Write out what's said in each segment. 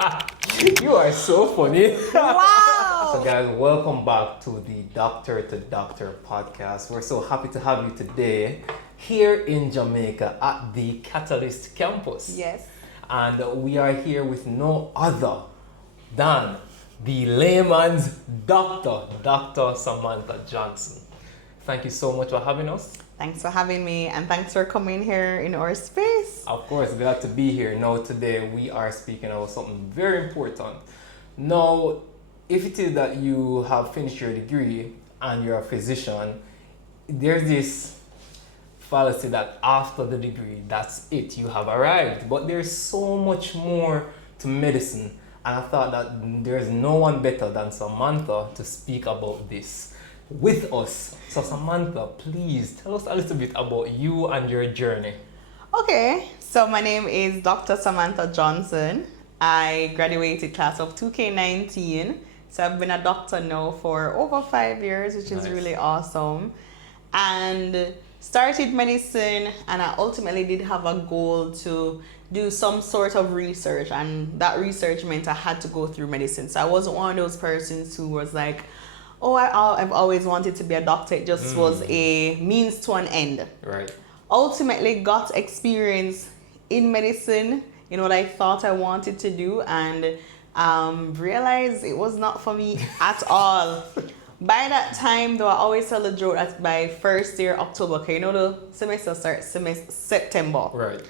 You are so funny. Wow! So guys, welcome back to the Doctor to Doctor podcast. We're so happy to have you today here in Jamaica at the Catalyst campus. Yes. And we are here with no other than the Layman's Doctor, Dr. Samantha Johnson. Thank you so much for having us. Thanks for having me, and thanks for coming here in our space. Of course, glad to be here. Now today we are speaking about something very important. Now, if it is that you have finished your degree and you're a physician, there's this fallacy that after the degree, that's it, you have arrived. But there's so much more to medicine, and I thought that there's no one better than Samantha to speak about this with us. So Samantha, please tell us a little bit about you and your journey. Okay, so my name is Dr. Samantha Johnson. I graduated class of 2K19. So I've been a doctor now for over 5 years, which is Nice. really awesome. And started medicine, and I ultimately did have a goal to do some sort of research, and that research meant I had to go through medicine. So I wasn't one of those persons who was like, oh, I've always wanted to be a doctor. It just was a means to an end. Right. Ultimately got experience in medicine in what I thought I wanted to do, and realized it was not for me at all. By that time, though, I always tell the joke that by first year October, okay, you know the semester starts September. Right.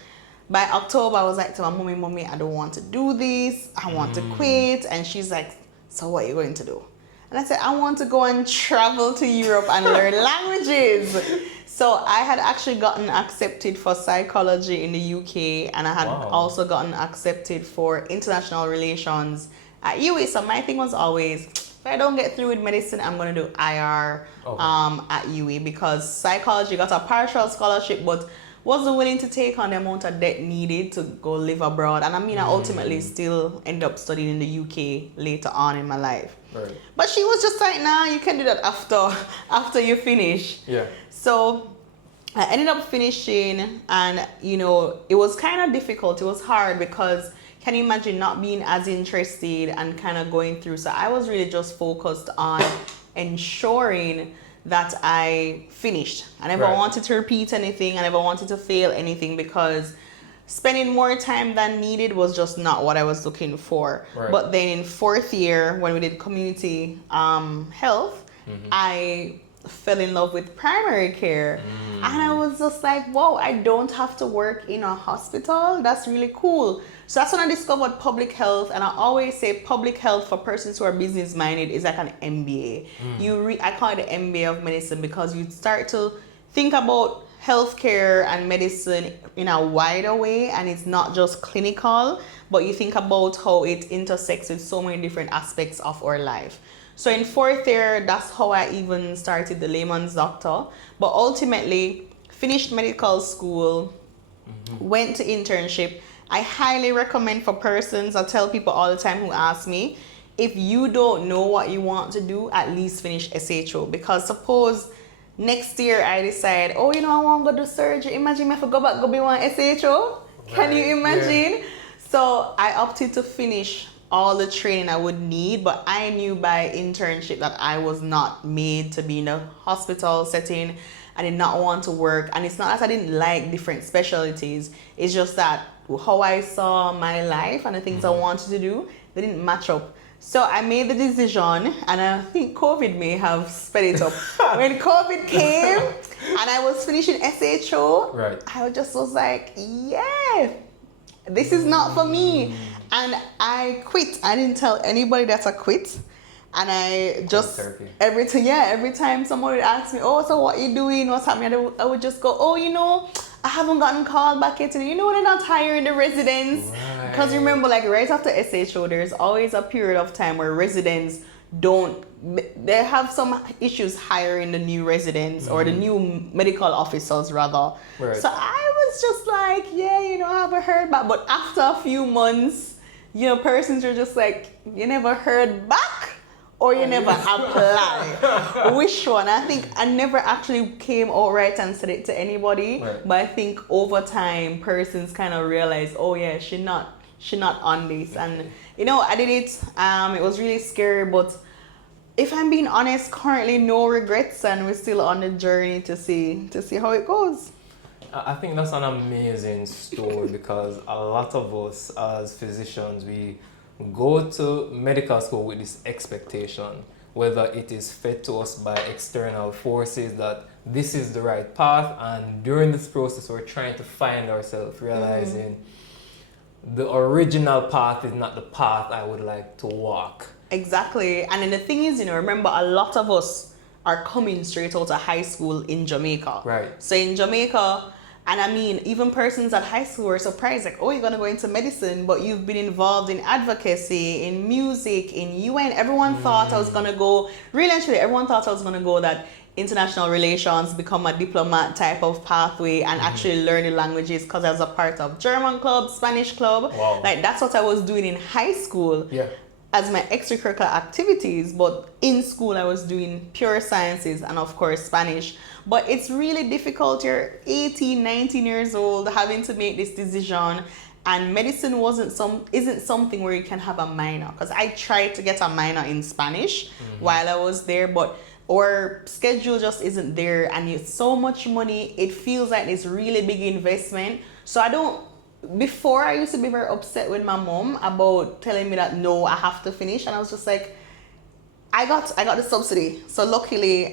By October, I was like to my mommy, I don't want to do this. I want to quit. And she's like, so what are you going to do? And I said, I want to go and travel to Europe and learn languages. So I had actually gotten accepted for psychology in the UK, and I had also gotten accepted for international relations at UWE. So my thing was always, if I don't get through with medicine, I'm going to do IR at UWE, because psychology got a partial scholarship, but wasn't willing to take on the amount of debt needed to go live abroad. And I mean, I ultimately still ended up studying in the UK later on in my life. Right. But she was just like, nah, you can do that after you finish. Yeah. So I ended up finishing, and you know, it was kind of difficult. It was hard because can you imagine not being as interested and kind of going through? So I was really just focused on ensuring that I finished. I never wanted to repeat anything. I never wanted to fail anything, because spending more time than needed was just not what I was looking for. Right. But then in fourth year, when we did community health, I fell in love with primary care. And I was just like, whoa, I don't have to work in a hospital. That's really cool. So that's when I discovered public health. And I always say public health for persons who are business minded is like an MBA. I call it the MBA of medicine, because you start to think about healthcare and medicine in a wider way, and it's not just clinical, but you think about how it intersects with so many different aspects of our life. So in fourth year, that's how I even started the Layman's Doctor. But ultimately, finished medical school, went to internship. I highly recommend for persons, I tell people all the time who ask me, if you don't know what you want to do, at least finish SHO. Because suppose next year I decide, oh, you know, I want to go do surgery. Imagine if I go back, go be one SHO. Can you imagine? Yeah. So I opted to finish all the training I would need, but I knew by internship that I was not made to be in a hospital setting. I did not want to work, and it's not that I didn't like different specialties. It's just that how I saw my life and the things I wanted to do, they didn't match up. So I made the decision, and I think COVID may have sped it up. When COVID came and I was finishing SHO, I just was like, yeah, this is not for me. And I quit. I didn't tell anybody that I quit. And I just, every time someone would ask me, oh, so what are you doing? What's happening? I would just go, oh, you know, I haven't gotten called back yet. You know, they're not hiring the residents. Because remember, like right after SHO, there's always a period of time where residents they have some issues hiring the new residents or the new medical officers rather. So I was just like, yeah, you know, I haven't heard back. But after a few months, you know, persons are just like, you never heard back or you never apply. Which one? I think I never actually came outright and said it to anybody. But I think over time, persons kind of realize, oh yeah, she's not she not on this. And you know, I did it. It was really scary, but if I'm being honest, currently no regrets, and we're still on the journey to see how it goes. I think that's an amazing story because a lot of us as physicians, we go to medical school with this expectation, whether it is fed to us by external forces that this is the right path, and during this process we're trying to find ourselves, realizing the original path is not the path I would like to walk. Exactly. And then the thing is, you know, remember, a lot of us are coming straight out of high school in Jamaica. Right. So in Jamaica, and I mean, even persons at high school were surprised, like, oh, you're going to go into medicine, but you've been involved in advocacy, in music, in UN. Everyone thought I was going to go, really, actually, everyone thought I was going to go that international relations, become a diplomat type of pathway, and actually learn the languages, because I was a part of German club, Spanish club. Wow. Like, that's what I was doing in high school. Yeah. As my extracurricular activities, but in school I was doing pure sciences and of course Spanish. But it's really difficult. You're 18, 19 years old having to make this decision, and medicine isn't something where you can have a minor, because I tried to get a minor in Spanish while I was there, but our schedule just isn't there, and it's so much money. It feels like this really big investment. So before, I used to be very upset with my mom about telling me that no, I have to finish, and I was just like, I got the subsidy. So luckily,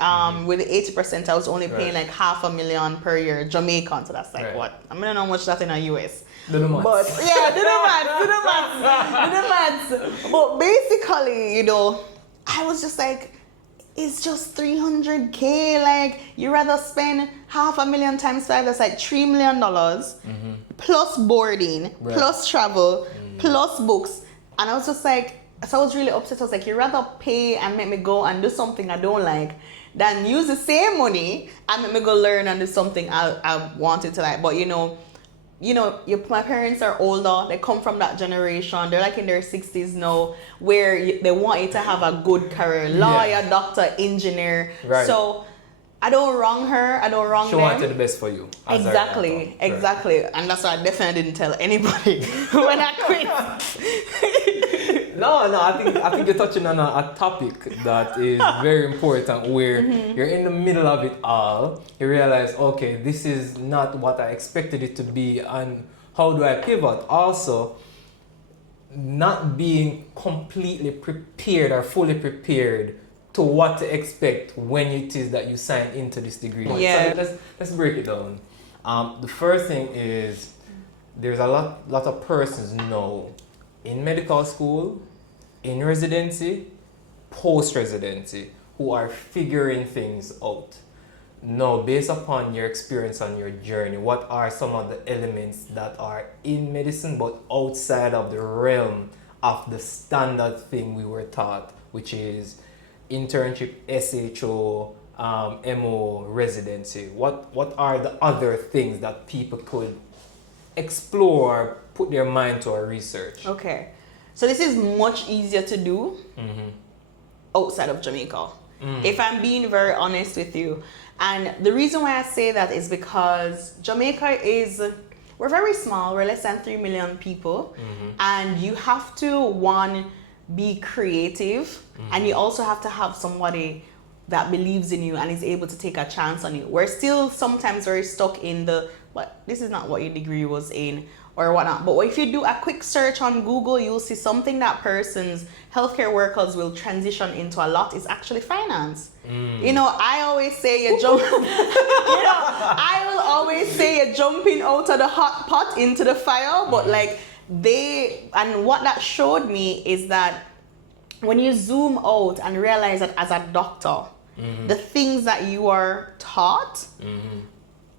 with the 80%, I was only paying like $500,000 per year Jamaican. So that's like what? I don't know how much that in the US. Do the maths. But yeah, do the maths. But basically, you know, I was just like, it's just $300K. Like, you rather spend $500,000 times 5, that's like $3 million, plus boarding, plus travel, plus books. And I was just like, so I was really upset. I was like, you rather pay and make me go and do something I don't like than use the same money and make me go learn and do something I wanted to like. But my parents are older. They come from that generation. They're like in their 60s now, where they want you to have a good career, lawyer, doctor, engineer. Right. So I don't wrong her. I don't wrong them. She wanted the best for you. Exactly. And that's why I definitely didn't tell anybody when I quit. No, I think you're touching on a topic that is very important, where you're in the middle of it all. You realize, okay, this is not what I expected it to be, and how do I pivot? Also, not being completely prepared or fully prepared to what to expect when it is that you sign into this degree. Yeah. So let's break it down. The first thing is, there's a lot of persons now in medical school, in residency, post-residency, who are figuring things out. Now, based upon your experience on your journey, what are some of the elements that are in medicine but outside of the realm of the standard thing we were taught, which is internship, SHO, MO, residency? What are the other things that people could explore, put their mind to, or research? Okay, so this is much easier to do outside of Jamaica, if I'm being very honest with you. And the reason why I say that is because Jamaica we're very small. We're less than 3 million people, and you have to be creative, and you also have to have somebody that believes in you and is able to take a chance on you. We're still sometimes very stuck in this is not what your degree was in or whatnot. But if you do a quick search on Google, you'll see something that healthcare workers will transition into a lot is actually finance. You know, I always say you're jumping out of the hot pot into the fire, but and what that showed me is that when you zoom out and realize that as a doctor, the things that you are taught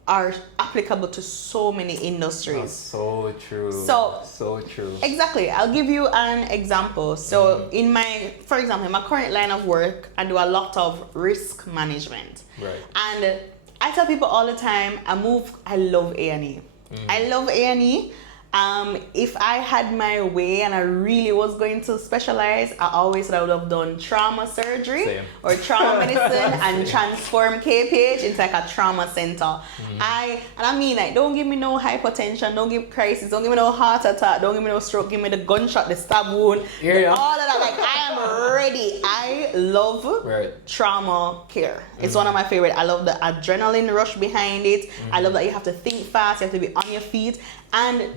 are applicable to so many industries. That's so true. So true. Exactly. I'll give you an example. So for example, in my current line of work, I do a lot of risk management. Right. And I tell people all the time, I love A&E. I love A&E. If I had my way and I really was going to specialize, I always said I would have done trauma surgery Same. or trauma medicine and transform KPH into like a trauma center. I mean, like, don't give me no hypertension, don't give crisis, don't give me no heart attack, don't give me no stroke, give me the gunshot, the stab wound, all of that. Like, I am ready. I love trauma care. It's one of my favorite. I love the adrenaline rush behind it. I love that you have to think fast, you have to be on your feet, and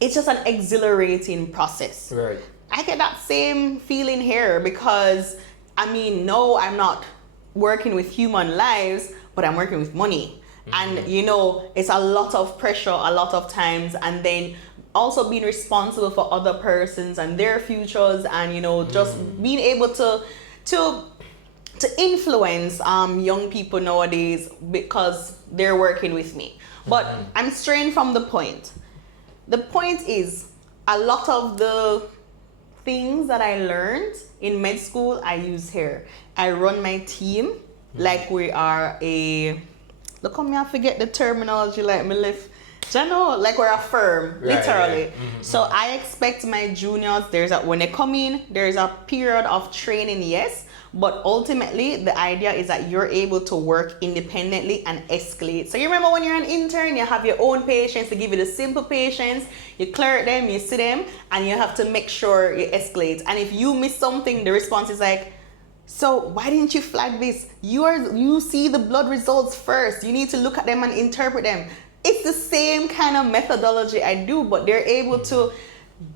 it's just an exhilarating process. Right. I get that same feeling here because, I mean, no, I'm not working with human lives, but I'm working with money. And, you know, it's a lot of pressure a lot of times, and then also being responsible for other persons and their futures, and, you know, just being able to influence young people nowadays because they're working with me. But I'm straying from the point. The point is, a lot of the things that I learned in med school, I use here. I run my team like we are look how me I forget the terminology, like me live, you know, like we're a firm, literally. Right. So I expect my juniors, when they come in, there's a period of training, yes, but ultimately the idea is that you're able to work independently and escalate. So you remember when you're an intern, you have your own patients, they give you the simple patients, you clear them, you see them, and you have to make sure you escalate. And if you miss something, the response is like, so why didn't you flag this? You see the blood results first. You need to look at them and interpret them. It's the same kind of methodology I do, but they're able to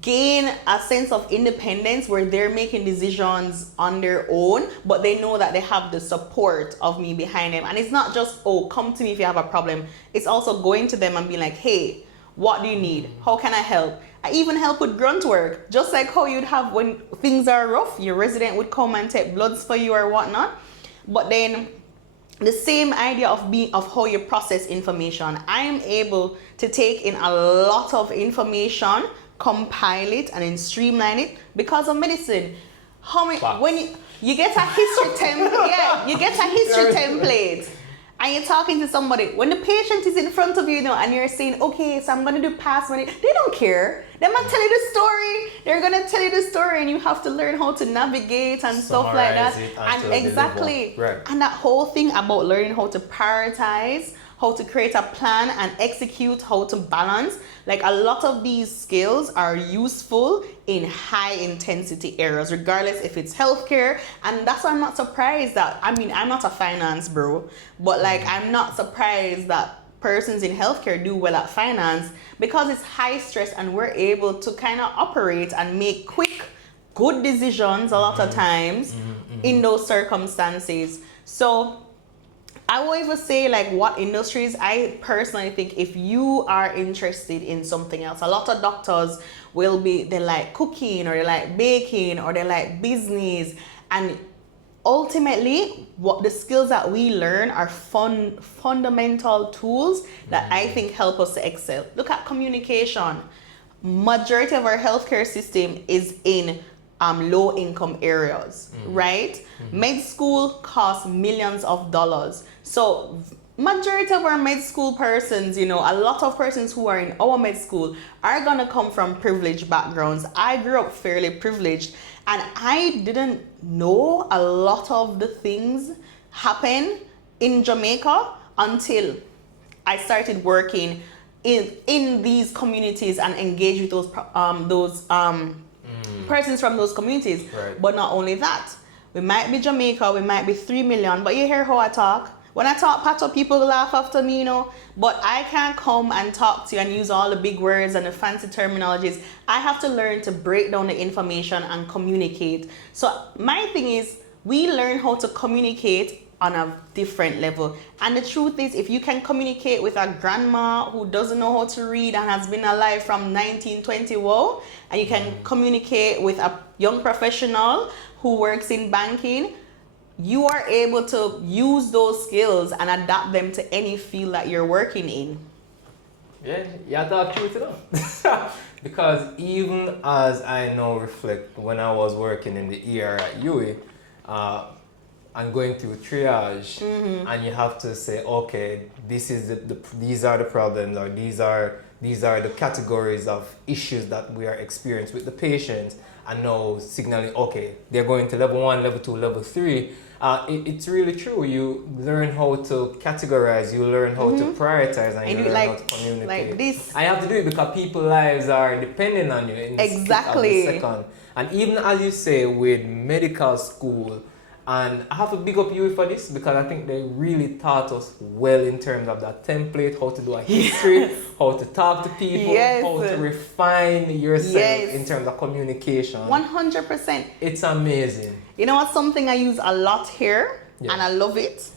gain a sense of independence where they're making decisions on their own, but they know that they have the support of me behind them. And it's not just, oh, come to me if you have a problem. It's also going to them and being like, hey, what do you need? How can I help? I even help with grunt work, just like how you'd have when things are rough, your resident would come and take bloods for you or whatnot. But then the same idea of how you process information, I am able to take in a lot of information, compile it, and then streamline it because of medicine. When you get a history template, you get a history template, and you're talking to somebody. When the patient is in front of you, and you're saying, okay, so I'm gonna do past money. They don't care. They're gonna tell you the story. They're gonna tell you the story, and you have to learn how to navigate and stuff like that. And exactly, and that whole thing about learning how to prioritize, how to create a plan and execute, how to balance. Like, a lot of these skills are useful in high intensity areas, regardless if it's healthcare. And that's why I'm not surprised that, I mean, I'm not a finance bro, but like, I'm not surprised that persons in healthcare do well at finance because it's high stress and we're able to kind of operate and make quick, good decisions a lot of times in those circumstances. So I will always say, like, what industries. I personally think if you are interested in something else, a lot of doctors they like cooking, or they like baking, or they like business, and ultimately what the skills that we learn are fundamental tools that I think help us to excel. Look at communication. Majority of our healthcare system is in low income areas, right? Med school costs millions of dollars. So majority of our med school persons, a lot of persons who are in our med school are gonna come from privileged backgrounds. I grew up fairly privileged, and I didn't know a lot of the things happen in Jamaica until I started working in these communities and engage with those persons from those communities. Right. But not only that, we might be Jamaica, we might be 3 million, but you hear how I talk. When I talk Pato, people laugh after me, but I can't come and talk to you and use all the big words and the fancy terminologies. I have to learn to break down the information and communicate. So my thing is, we learn how to communicate on a different level. And the truth is, if you can communicate with a grandma who doesn't know how to read and has been alive from 1920, and you can communicate with a young professional who works in banking, you are able to use those skills and adapt them to any field that you're working in. Yeah, you have to have truth enough. Because even as I now reflect, when I was working in the ER at UWI, and going through triage, and you have to say, okay, these are the problems, or these are these are the categories of issues that we are experiencing with the patient, and now signaling, okay, they're going to level 1, level 2, level 3. It's really true. You learn how to categorize, you learn how to prioritize, and you learn how to communicate. Like this. I have to do it because people's lives are depending on you in the split of the second. And even as you say, with medical school, and I have to big up you for this because I think they really taught us well in terms of that template, how to do a history, how to talk to people, how to refine yourself in terms of communication. 100%. It's amazing. You know what's something I use a lot here, and I love it?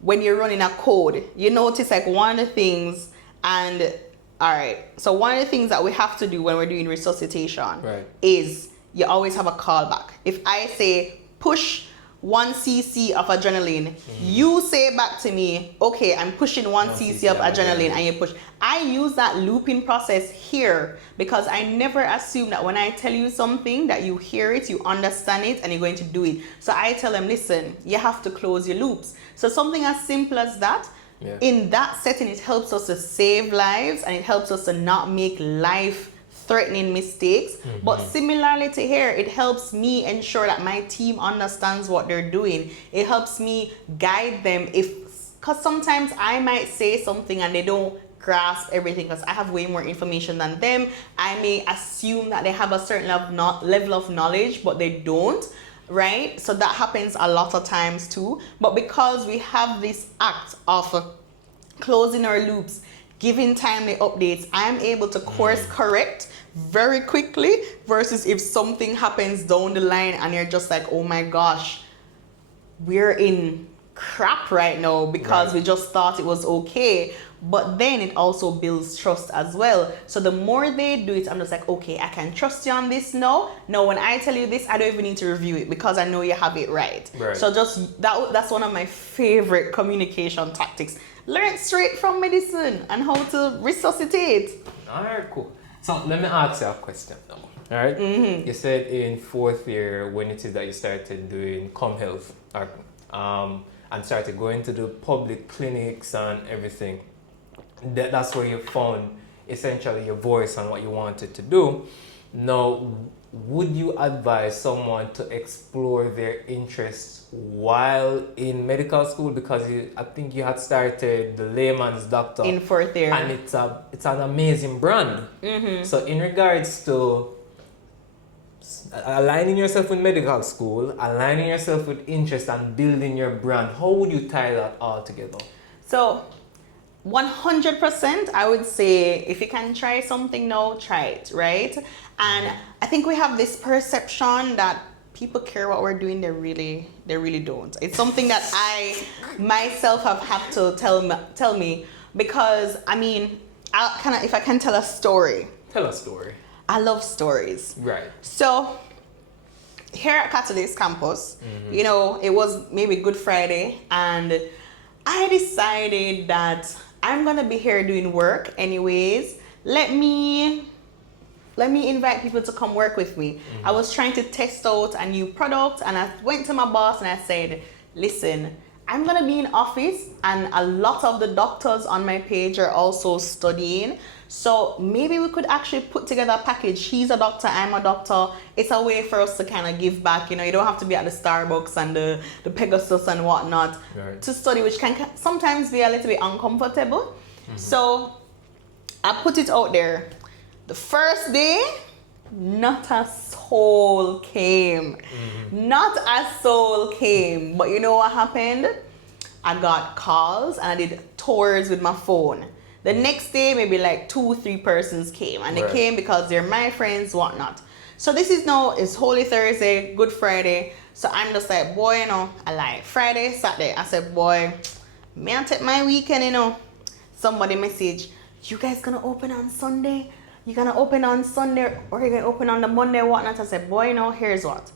When you're running a code, you notice like one of the things, and alright, so one of the things that we have to do when we're doing resuscitation is you always have a callback. If I say, push 1 cc of adrenaline, you say back to me, okay, I'm pushing 1 cc of adrenaline, and you push. I use that looping process here because I never assume that when I tell you something that you hear it, you understand it, and you're going to do it. So I tell them, listen, you have to close your loops. So something as simple as that, in that setting, it helps us to save lives, and it helps us to not make life-threatening mistakes. But similarly to here, it helps me ensure that my team understands what they're doing. It helps me guide them, because sometimes I might say something and they don't grasp everything because I have way more information than them. I may assume that they have a certain level of knowledge, but they don't, right? So that happens a lot of times too. But because we have this act of closing our loops, giving timely updates, I am able to course correct very quickly versus if something happens down the line and you're just like, oh my gosh, we're in crap right now because we just thought it was okay. But then it also builds trust as well. So the more they do it, I'm just like, okay, I can trust you on this now. Now, when I tell you this, I don't even need to review it because I know you have it right. So just that's one of my favorite communication tactics. Learn straight from medicine and how to resuscitate. All right, cool. So let me ask you a question now. All right. You said in 4th year when it is that you started doing ComHealth and started going to the public clinics and everything. That's where you found essentially your voice and what you wanted to do. Now, would you advise someone to explore their interests while in medical school? Because I think you had started the Layman Doctor in 4th year, and it's an amazing brand. So in regards to aligning yourself with medical school, aligning yourself with interest and building your brand, how would you tie that all together? So 100%, I would say if you can try something now, try it, right? And I think we have this perception that people care what we're doing. They really don't. It's something that I myself have had to tell me because I mean, if I can tell a story. Tell a story. I love stories. Right. So here at Catalyst campus, you know, it was maybe Good Friday, and I decided that I'm gonna be here doing work anyways. Let me invite people to come work with me. I was trying to test out a new product, and I went to my boss and I said, listen, I'm gonna be in office and a lot of the doctors on my page are also studying. So maybe we could actually put together a package. He's a doctor, I'm a doctor. It's a way for us to kind of give back. You know, you don't have to be at the Starbucks and the Pegasus and whatnot to study, which can sometimes be a little bit uncomfortable. So I put it out there. The first day, not a soul came. Not a soul came. But you know what happened? I got calls and I did tours with my phone. The next day, maybe like 2-3 persons came, and they came because they're my friends, whatnot. So this is now, it's Holy Thursday, Good Friday. So I'm just like, boy, you know, I lie. Friday, Saturday, I said, boy, may I take my weekend, you know? Somebody message, you guys gonna open on Sunday? You gonna open on Sunday, or you gonna open on the Monday, whatnot? I said, boy, you know, here's what.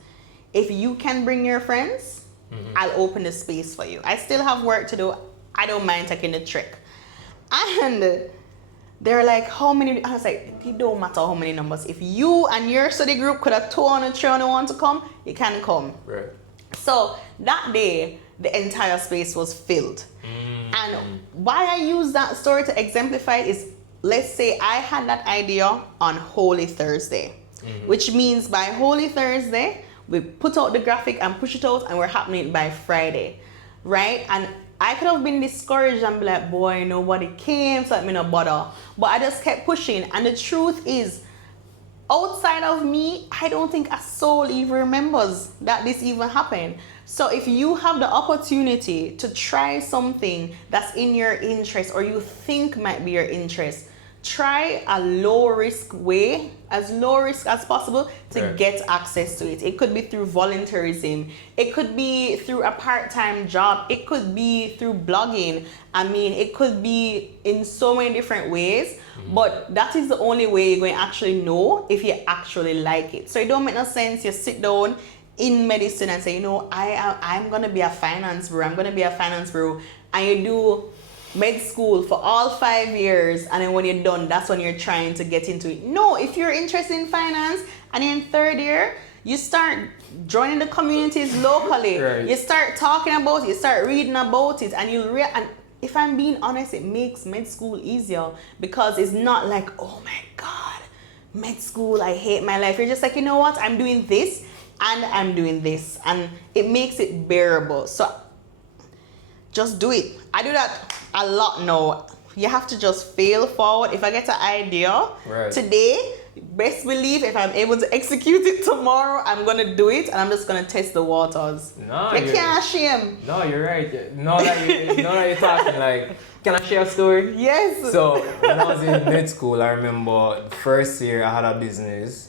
If you can bring your friends, I'll open the space for you. I still have work to do. I don't mind taking the trick. And they're like, how many? I was like, it don't matter how many numbers. If you and your study group could have 200, 300 want to come, you can come. Right. So that day, the entire space was filled. And why I use that story to exemplify it is let's say I had that idea on Holy Thursday, which means by Holy Thursday, we put out the graphic and push it out, and we're happening by Friday, right? And I could have been discouraged and be like, boy, nobody came, so let me not bother. But I just kept pushing. And the truth is, outside of me, I don't think a soul even remembers that this even happened. So if you have the opportunity to try something that's in your interest or you think might be your interest, try a low risk way, as low risk as possible, to get access to it. It could be through volunteerism. It could be through a part-time job. It could be through blogging. I mean, it could be in so many different ways, but that is the only way you're going to actually know if you actually like it. So it don't make no sense you sit down in medicine and say, I'm going to be a finance bro. I'm going to be a finance bro. And you do med school for all 5 years, and then when you're done, that's when you're trying to get into it. No, if you're interested in finance and you're in third year, you start joining the communities locally. You start talking about it, you start reading about it, and and if I'm being honest, it makes med school easier, because it's not like, oh my God, med school, I hate my life. You're just like, you know what, I'm doing this and I'm doing this, and it makes it bearable. So just do it. I do that a lot now. You have to just fail forward. If I get an idea today, best believe if I'm able to execute it tomorrow, I'm gonna do it, and I'm just gonna test the waters. No, you can't shame. No, you're right. No, that you're talking like. Can I share a story? Yes. So when I was in med school, I remember the first year I had a business,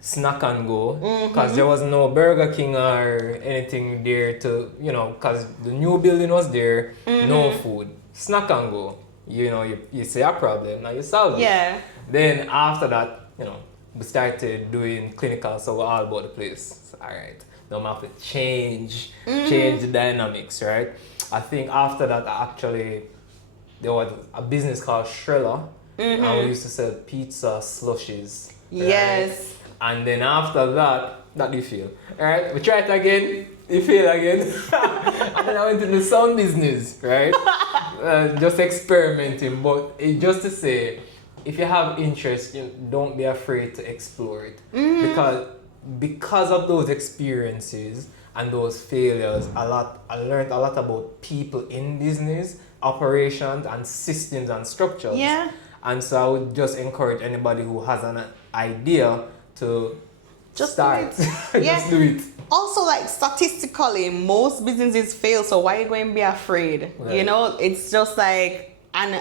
snack and go, because there was no Burger King or anything there to, because the new building was there, no food. Snack and go. You see a problem, now you solve it. Yeah. Then after that, we started doing clinicals, so we're all about the place. So, all right, now we have to change the dynamics, right? I think after that, there was a business called Shrella, and we used to sell pizza slushies. Right? Yes. And then after that you fail. Alright, we try it again, you fail again. And then I went into the sound business, right? Just experimenting, but just to say, if you have interest, don't be afraid to explore it. Because of those experiences and those failures, I learned a lot about people in business, operations and systems and structures. Yeah. And so I would just encourage anybody who has an idea to just start. Do it. Just do it. Also, like, statistically, most businesses fail, so why are you going to be afraid? Right. It's just like, and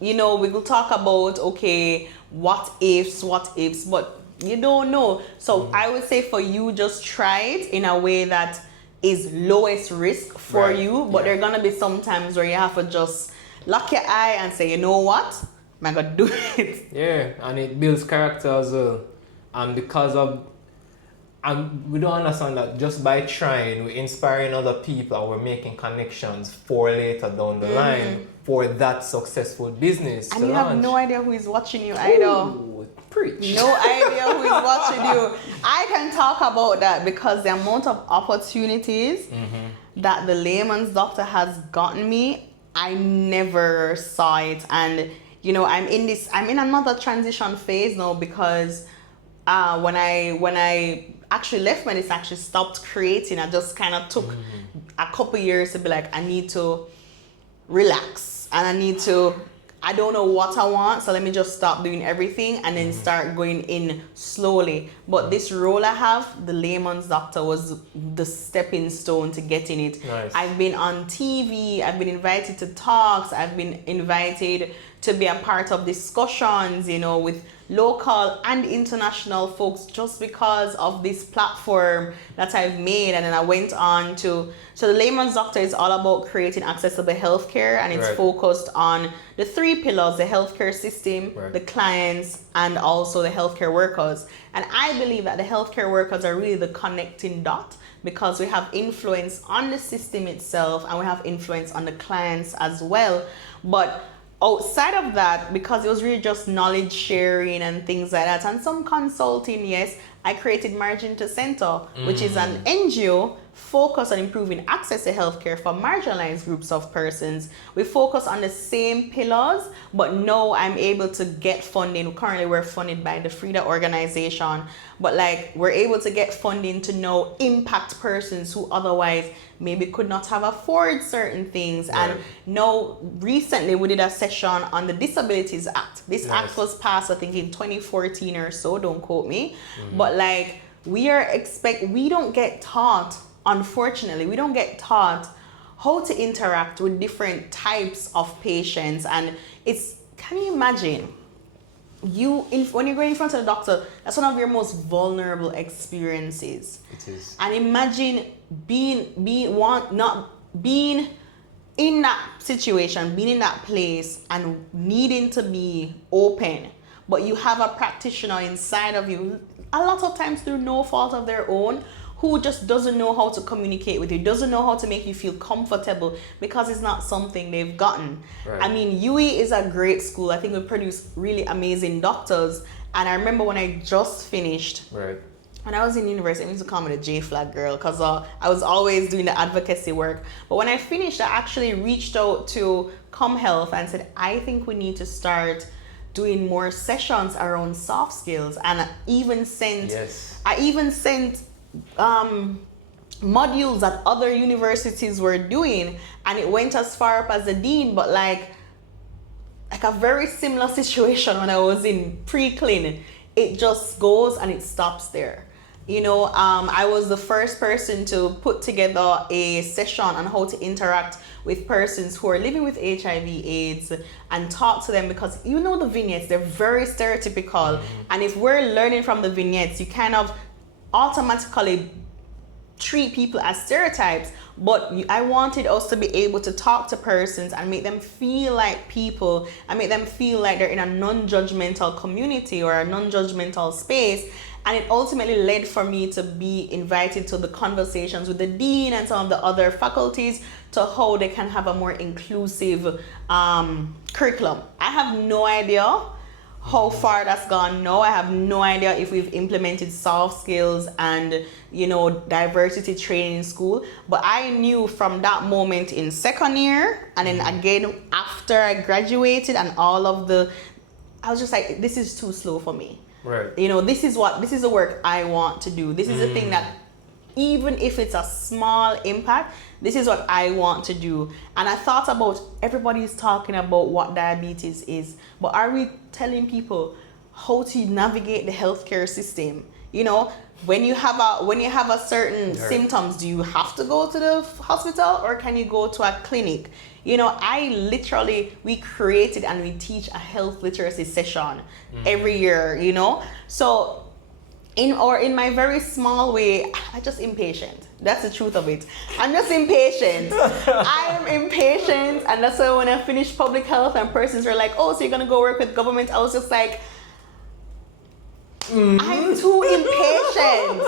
we will talk about, okay, what ifs, but you don't know. So I would say for you, just try it in a way that is lowest risk for you, but there are going to be some times where you have to just lock your eye and say, you know what? I gotta do it. Yeah, and it builds character as well. And we don't understand that just by trying, we're inspiring other people and we're making connections for later down the line for that successful business. And you have no idea who is watching you either. Ooh, preach. No idea who is watching you. I can talk about that because the amount of opportunities that the Layman's Doctor has gotten me, I never saw it. And I'm in another transition phase now, because when I actually left medicine, I actually stopped creating. I just kind of took a couple years to be like, I need to relax, and I don't know what I want, so let me just stop doing everything and then start going in slowly. But this role I have, the Layman's Doctor, was the stepping stone to getting it. Nice. I've been on TV, I've been invited to talks, I've been invited to be a part of discussions, with local and international folks, just because of this platform that I've made. And then I went on so the Layman's Doctor is all about creating accessible healthcare, and it's focused on the 3 pillars: the healthcare system, the clients, and also the healthcare workers. And I believe that the healthcare workers are really the connecting dot, because we have influence on the system itself and we have influence on the clients as well. But outside of that, because it was really just knowledge sharing and things like that, and some consulting, yes, I created Margin to Center, which is an NGO focused on improving access to healthcare for marginalized groups of persons. We focus on the same pillars, but now I'm able to get funding. Currently, we're funded by the Frida organization, but like we're able to get funding to now impact persons who otherwise maybe could not have afforded certain things. Right. And now recently we did a session on the Disabilities Act. This act was passed, I think, in 2014 or so, don't quote me. But like we don't get taught, unfortunately, we don't get taught how to interact with different types of patients. And can you imagine, when you're going in front of the doctor, that's one of your most vulnerable experiences. It is. And imagine being in that situation, being in that place and needing to be open, but you have a practitioner inside of you, a lot of times through no fault of their own, who just doesn't know how to communicate with you, doesn't know how to make you feel comfortable because it's not something they've gotten. Right. I mean, UE is a great school. I think we produce really amazing doctors. And I remember when I just finished, right, when I was in university, I used to call me the J-Flag girl because I was always doing the advocacy work. But when I finished, I actually reached out to ComHealth and said, I think we need to start doing more sessions around soft skills. And I even sent modules that other universities were doing, and it went as far up as the dean. But like a very similar situation when I was in pre-clin, it just goes and it stops there. You know, I was the first person to put together a session on how to interact with persons who are living with HIV/AIDS and talk to them, because you know the vignettes, they're very stereotypical. And if we're learning from the vignettes, you kind of automatically treat people as stereotypes. But I wanted us to be able to talk to persons and make them feel like people and make them feel like they're in a non-judgmental community or a non-judgmental space. And it ultimately led for me to be invited to the conversations with the dean and some of the other faculties to how they can have a more inclusive curriculum. I have no idea how far that's gone now. I have no idea if we've implemented soft skills and, you know, diversity training in school. But I knew from that moment in second year, and then again after I graduated and all of I was just like, this is too slow for me. Right. You know, this is the work I want to do. This is the thing that, even if it's a small impact, this is what I want to do. And I thought about, everybody's talking about what diabetes is, but are we telling people how to navigate the healthcare system? You know, when you have a certain symptoms, do you have to go to the hospital or can you go to a clinic? You know, we created and we teach a health literacy session every year, you know? So in my very small way, I'm just impatient. That's the truth of it. I'm just impatient. I am impatient. And that's why when I finished public health and persons were like, oh, so you're going to go work with government? I was just like, I'm too impatient.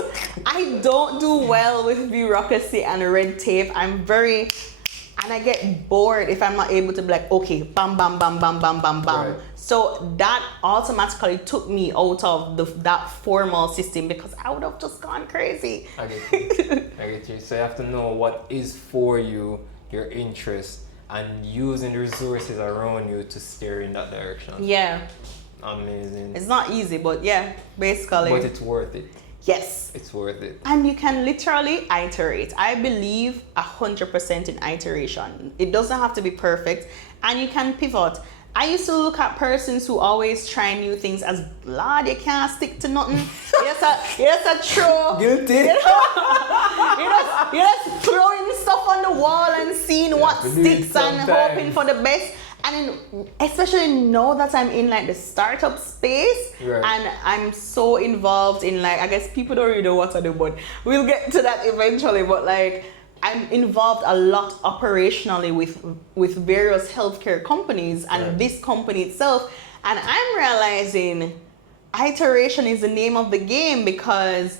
I don't do well with bureaucracy and red tape. And I get bored if I'm not able to be like, okay, bam, bam, bam, bam, bam, bam, bam. Right. So that automatically took me out of that formal system, because I would have just gone crazy. I get you. So you have to know what is for you, your interest, and using the resources around you to steer in that direction. Yeah. Amazing. It's not easy, but yeah, basically. But it's worth it. Yes. It's worth it. And you can literally iterate. I believe 100% in iteration. It doesn't have to be perfect, and you can pivot. I used to look at persons who always try new things as, Lord, you can't stick to nothing. You're just a troll. Guilty. You're just throwing stuff on the wall and seeing what sticks and hoping for the best. And then, especially now that I'm in like the startup space, and I'm so involved in, like, I guess people don't really know what to do, but we'll get to that eventually. But like, I'm involved a lot operationally with various healthcare companies and this company itself. And I'm realizing iteration is the name of the game, because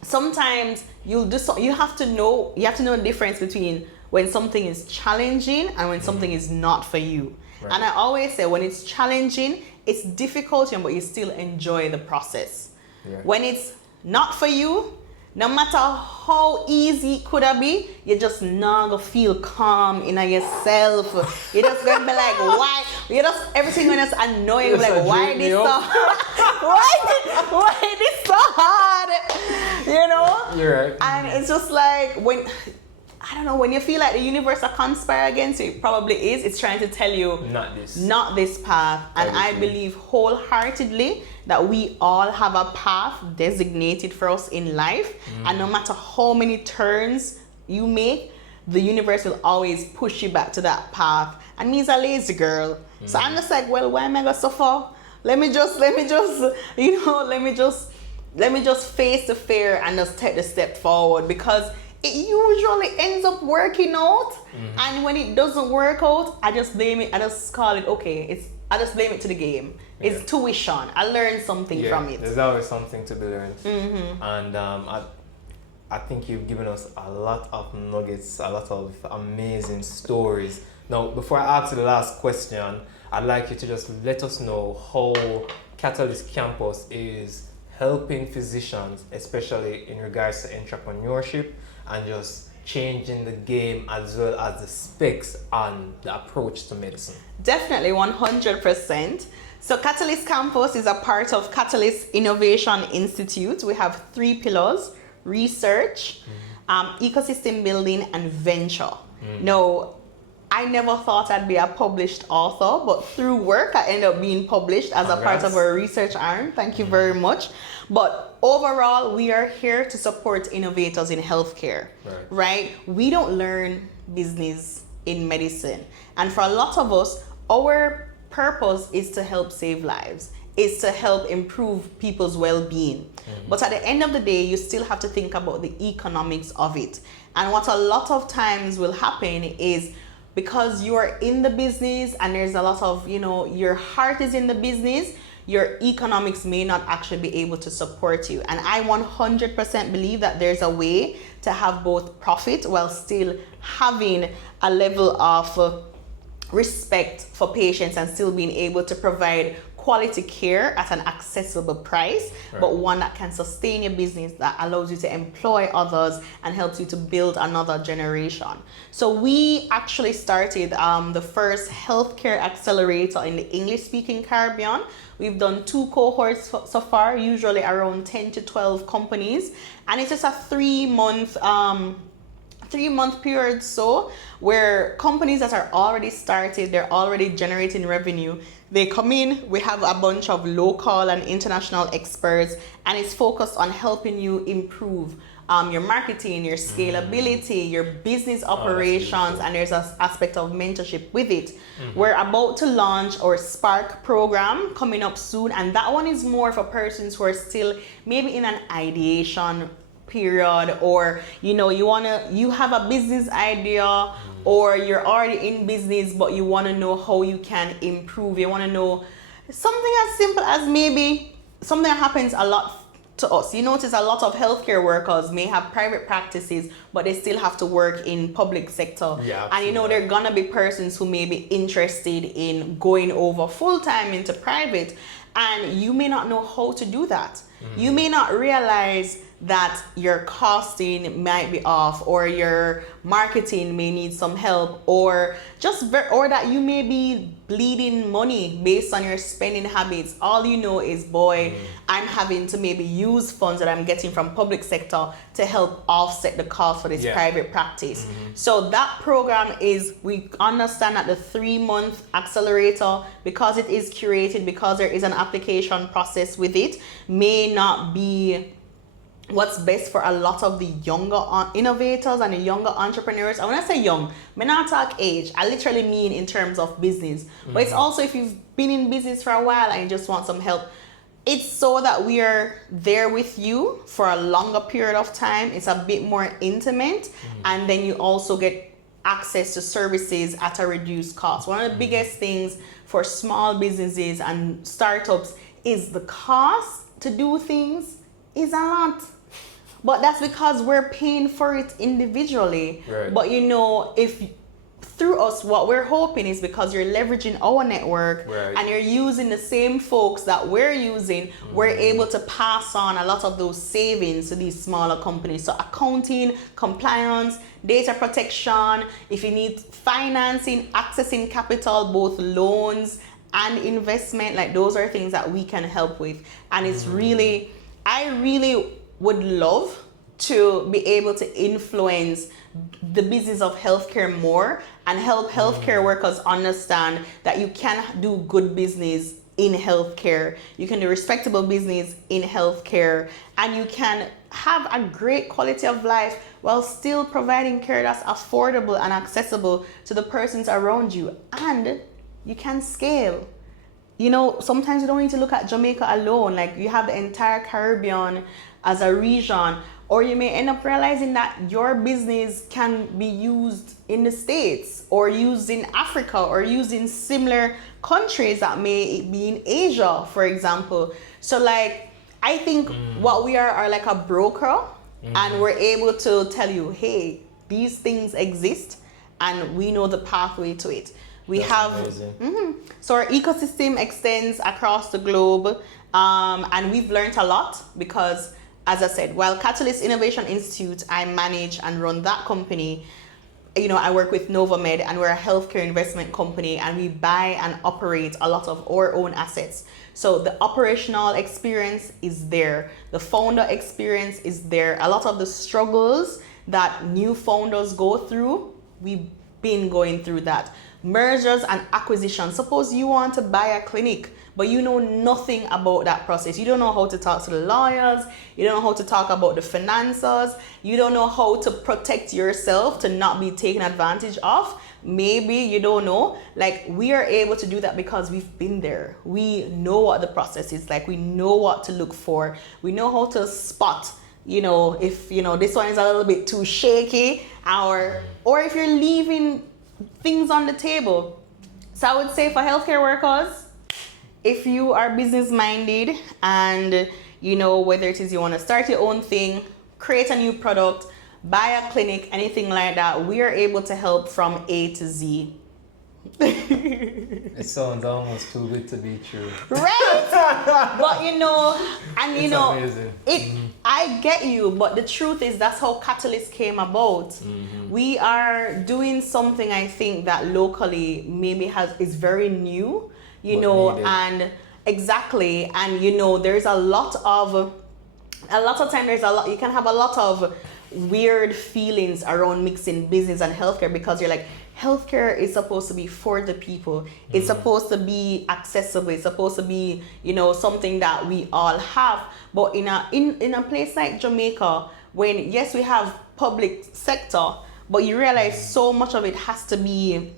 sometimes you have to know the difference between when something is challenging and when something is not for you. Right. And I always say, when it's challenging, it's difficult, but you still enjoy the process. Yeah. When it's not for you, no matter how easy it could have been, you just not gonna feel calm in yourself. You just gonna be like, why? You just everything gonna just annoy you. Like, why this so? why this so hard? You know? You're right. And it's just like when. I don't know, when you feel like the universe are conspire against you, it probably is. It's trying to tell you not this path. And I believe wholeheartedly that we all have a path designated for us in life. And no matter how many turns you make, the universe will always push you back to that path. And me's a lazy girl. So I'm just like, well, why am I gonna suffer? Let me just face the fear and just take the step forward, because it usually ends up working out. And when it doesn't work out, I just blame it. I just call it, okay, I just blame it to the game. It's tuition. I learned something from it. There's always something to be learned. And I think you've given us a lot of nuggets, a lot of amazing stories. Now, before I ask you the last question, I'd like you to just let us know how Catalyst Campus is helping physicians, especially in regards to entrepreneurship and just changing the game, as well as the specs on the approach to medicine. Definitely, 100%. So Catalyst Campus is a part of Catalyst Innovation Institute. We have 3 pillars: research, ecosystem building, and venture. Now, I never thought I'd be a published author, but through work, I ended up being published as a part of our research arm. Thank you very much. But overall, we are here to support innovators in healthcare, right? We don't learn business in medicine. And for a lot of us, our purpose is to help save lives, is to help improve people's well-being. But at the end of the day, you still have to think about the economics of it. And what a lot of times will happen is, because you are in the business and there's a lot of, your heart is in the business, your economics may not actually be able to support you. And I 100% believe that there's a way to have both profit while still having a level of respect for patients and still being able to provide quality care at an accessible price, but one that can sustain your business, that allows you to employ others and helps you to build another generation. So we actually started the first healthcare accelerator in the English-speaking Caribbean. We've done 2 cohorts so far, usually around 10 to 12 companies, and it's just a 3-month period, so where companies that are already started, they're already generating revenue, they come in, we have a bunch of local and international experts, and it's focused on helping you improve your marketing, your scalability, your business operations, and there's an aspect of mentorship with it. We're about to launch our Spark program coming up soon, and that one is more for persons who are still maybe in an ideation period, or you have a business idea, or you're already in business but you want to know how you can improve. You want to know something as simple as maybe something that happens a lot to us. You notice a lot of healthcare workers may have private practices, but they still have to work in public sector. And there are gonna be persons who may be interested in going over full-time into private, and you may not know how to do that. You may not realize that your costing might be off, or your marketing may need some help, or that you may be bleeding money based on your spending habits. All you know is, I'm having to maybe use funds that I'm getting from public sector to help offset the cost for this private practice. So that program we understand that the 3-month accelerator, because it is curated, because there is an application process with it, may not be what's best for a lot of the younger innovators and the younger entrepreneurs. And when I say young, I not talk age, I literally mean in terms of business. But it's also if you've been in business for a while and you just want some help. It's so that we are there with you for a longer period of time. It's a bit more intimate, and then you also get access to services at a reduced cost. One of the biggest things for small businesses and startups is the cost to do things is a lot. But that's because we're paying for it individually. But if through us, what we're hoping is because you're leveraging our network and you're using the same folks that we're using, we're able to pass on a lot of those savings to these smaller companies. So accounting, compliance, data protection, if you need financing, accessing capital, both loans and investment, like those are things that we can help with. And it's really, I really would love to be able to influence the business of healthcare more and help healthcare workers understand that you can do good business in healthcare, you can do respectable business in healthcare, and you can have a great quality of life while still providing care that's affordable and accessible to the persons around you. And you can scale. You know, sometimes you don't need to look at Jamaica alone. Like, you have the entire Caribbean as a region, or you may end up realizing that your business can be used in the States or used in Africa or used in similar countries that may be in Asia, for example. So like, I think what we are like a broker, and we're able to tell you, hey, these things exist and we know the pathway to it. We have, so our ecosystem extends across the globe, and we've learned a lot because, as I said, while Catalyst Innovation Institute, I manage and run that company, you know, I work with Novamed, and we're a healthcare investment company, and we buy and operate a lot of our own assets. So the operational experience is there. The founder experience is there. A lot of the struggles that new founders go through, we've been going through that. Mergers and acquisitions. Suppose you want to buy a clinic, but you know nothing about that process. You don't know how to talk to the lawyers. You don't know how to talk about the finances. You don't know how to protect yourself to not be taken advantage of. Maybe you don't know. Like, we are able to do that because we've been there. We know what the process is like. We know what to look for. We know how to spot, you know, if, you know, this one is a little bit too shaky, or if you're leaving things on the table. So I would say for healthcare workers, if you are business minded and, you know, whether it is you want to start your own thing, create a new product, buy a clinic, anything like that, we are able to help from A to Z. It sounds almost too good to be true. Right? But you know, and you It's know, amazing. I get you, but the truth is that's how Catalyst came about. We are doing something, I think, that locally maybe is very new, you But know, needed. and exactly, and you know, there's a lot of time, you can have a lot of weird feelings around mixing business and healthcare, because you're like, healthcare is supposed to be for the people. It's supposed to be accessible. It's supposed to be, you know, something that we all have. But in a place like Jamaica, when, yes, we have public sector, but you realize so much of it has to be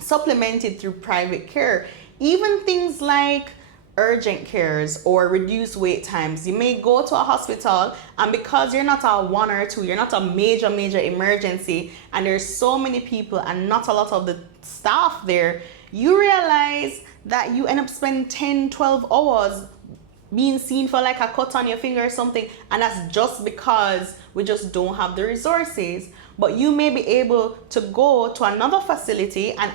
supplemented through private care. Even things like urgent cares or reduced wait times. You may go to a hospital, and because you're not a one or two, you're not a major emergency, and there's so many people and not a lot of the staff there, you realize that you end up spending 10-12 hours being seen for like a cut on your finger or something, and that's just because we just don't have the resources. But you may be able to go to another facility, and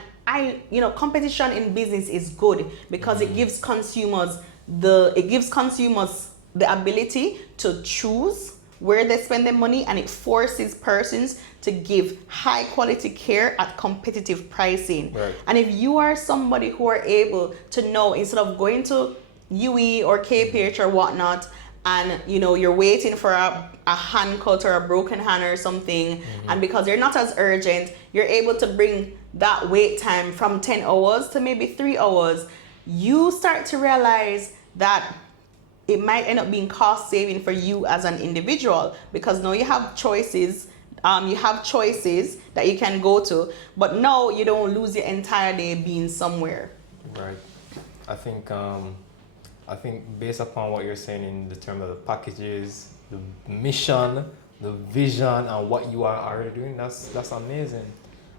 competition in business is good because it gives consumers the ability to choose where they spend their money, and it forces persons to give high quality care at competitive pricing. Right. And if you are somebody who are able to know, instead of going to UE or KPH or whatnot, and you know you're waiting for a hand cut or a broken hand or something, and because they're not as urgent, you're able to bring that wait time from 10 hours to maybe 3 hours. You start to realize that it might end up being cost saving for you as an individual, because now you have choices. You have choices that you can go to, but now you don't lose your entire day being somewhere. Right. I think based upon what you're saying in the terms of the packages, the mission, the vision, and what you are already doing, that's amazing.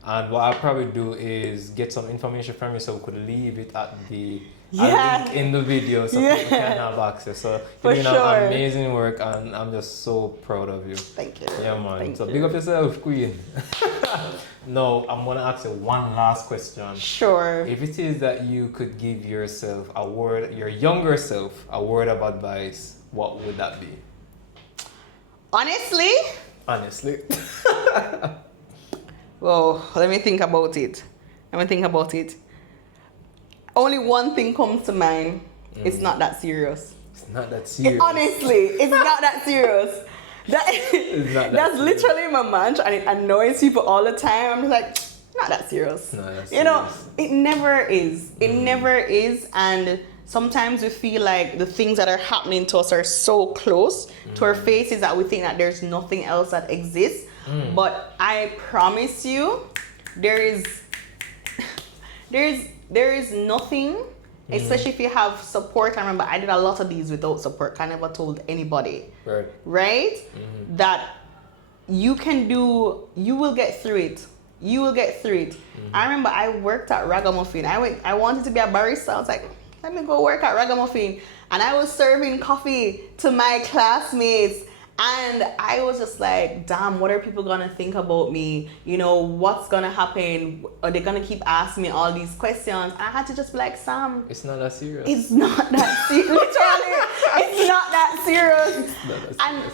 And what I'll probably do is get some information from you so we could leave it at the Yeah. link in the video so Yeah. people can have access. So For you're doing sure. amazing work, and I'm just so proud of you. Thank you. Yeah, man. Thank So you. big up yourself, Queen. Now, I'm gonna ask you one last question. Sure. If it is that you could give yourself a word, your younger self, a word of advice, what would that be? Honestly, Honestly. well, let me think about it. Only one thing comes to mind. It's not that serious. It's not that serious. Honestly, it's not that serious. It's not that That's serious. literally my mantra, and it annoys people all the time. I'm just like, not that serious. Not that You know, serious. it never is. It never is. And sometimes we feel like the things that are happening to us are so close to our faces that we think that there's nothing else that exists. But I promise you, there is nothing, especially if you have support. I remember I did a lot of these without support. I never told anybody. Right? That you can do, you will get through it. You will get through it. I remember I worked at Ragamuffin. I wanted to be a barista. I was like, let me go work at Ragamuffin. And I was serving coffee to my classmates. And I was just like, damn, what are people gonna think about me? You know, what's gonna happen? Are they gonna keep asking me all these questions? And I had to just be like, Sam, It's not that serious. it's not that serious. Literally, it's not that serious. And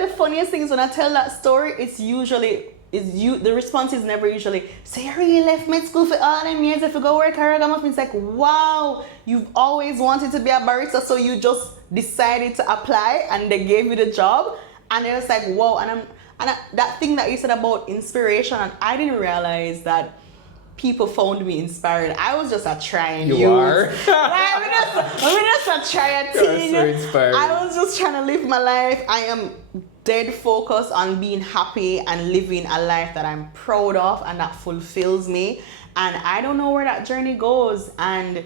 the funniest thing is when I tell that story, the response is never usually, so you really left med school for all them years if you go work at Ragamuffin. It's like, wow, you've always wanted to be a barista, so you just decided to apply and they gave you the job. And it was like, wow. That thing that you said about inspiration, and I didn't realize that people found me inspired. I was just a trying youth. You are? I'm just a trying teen. You are so inspiring. I was just trying to live my life. I am dead focused on being happy and living a life that I'm proud of and that fulfills me. And I don't know where that journey goes. And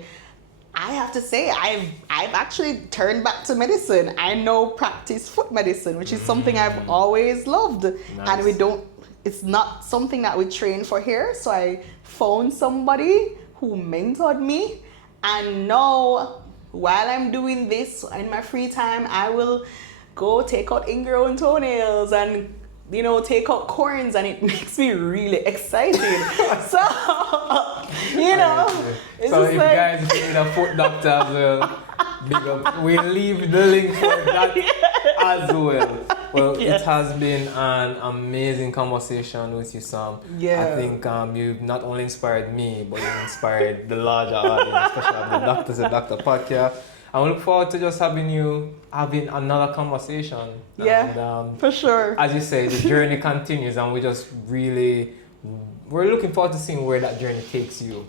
I have to say, I've actually turned back to medicine. I now practice foot medicine, which is something I've always loved. Nice. And it's not something that we train for here. So I found somebody who mentored me. And now, while I'm doing this in my free time, I will go take out ingrown toenails and, you know, take out corns, and it makes me really excited. So, you know, it's so just if like, guys need a foot doctor as well, big up. We'll leave the link for that as well. Well, Yes. It has been an amazing conversation with you, Sam. Yeah. I think you've not only inspired me, but you've inspired the larger audience, especially of the Doctors and Doctor podcast. I look forward to just having another conversation. Yeah, And, for sure. as you say, the journey continues, and we're looking forward to seeing where that journey takes you.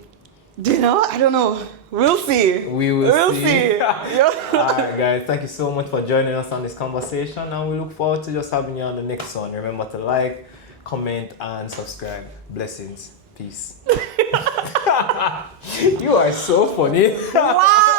You know, I don't know. We'll see. We'll see. Yeah. Alright guys, thank you so much for joining us on this conversation, and we look forward to just having you on the next one. Remember to like, comment, and subscribe. Blessings. Peace. You are so funny. Wow.